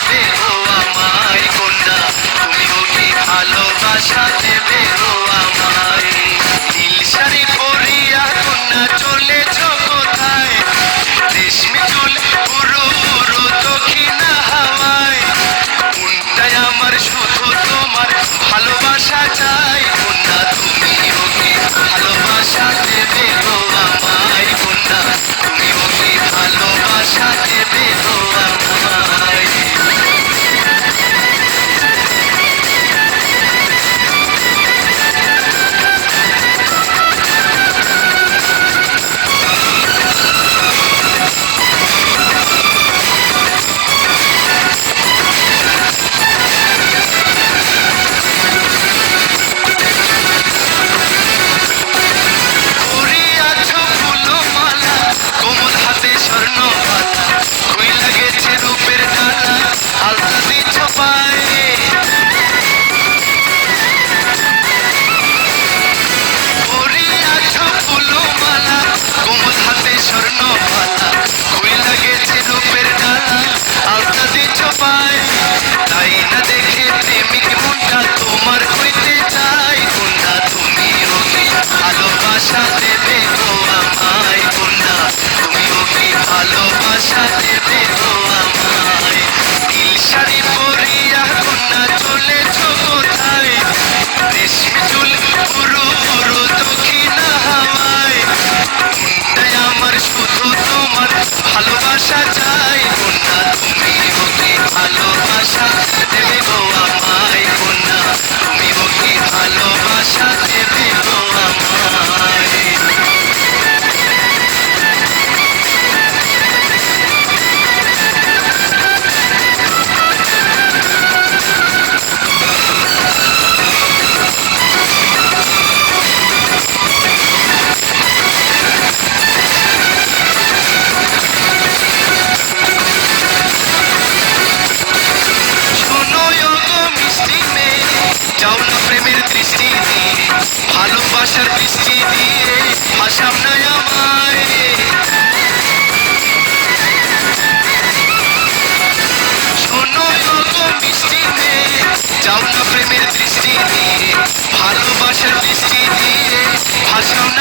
দেবে গো আমায় কন্যা, তুমিও কি ভালোবাসা দেবে গো আমায়? নীল শাড়ি পরিয়া কন্যা চলেছ কোথায়? রেশমি চুল উড়ো উড়ো দক্ষিণা হাওয়ায়। মনটাই আমার শুধু তোমার ভালোবাসা চাই কন্যা, তুমিও কি ভালোবাসা দেবে গো আমায় কন্যা, তুমিও কি ভালোবাসা দেবে গো আমায়? ভালোবাসা দেবে গো আমায় কন্যা, তুমিও কি ভালোবাসা দেবে গো আমায়? নীল শাড়ি পরিয়া কন্যা চলেছ কোথায়? রেশমি চুল উড়ো উড়ো দক্ষিণা হাওয়ায়। মনটাই আমার শুধু তোমার ভালোবাসা চাই কন্যা, তুমিও কি ভালোবাসা দেবে গো আমায় কন্যা, তুমিও কি ভালোবাসা দেবে গো আমায়? যাও না প্রেমের দৃষ্টি দিয়ে, ভালোবাসার বৃষ্টি দিয়ে ভাসাও না আমায়। শোনো গো মিষ্টি মেয়ে, যাও না প্রেমের দৃষ্টি দিয়ে, ভালোবাসার বৃষ্টি দিয়ে ভাসাও না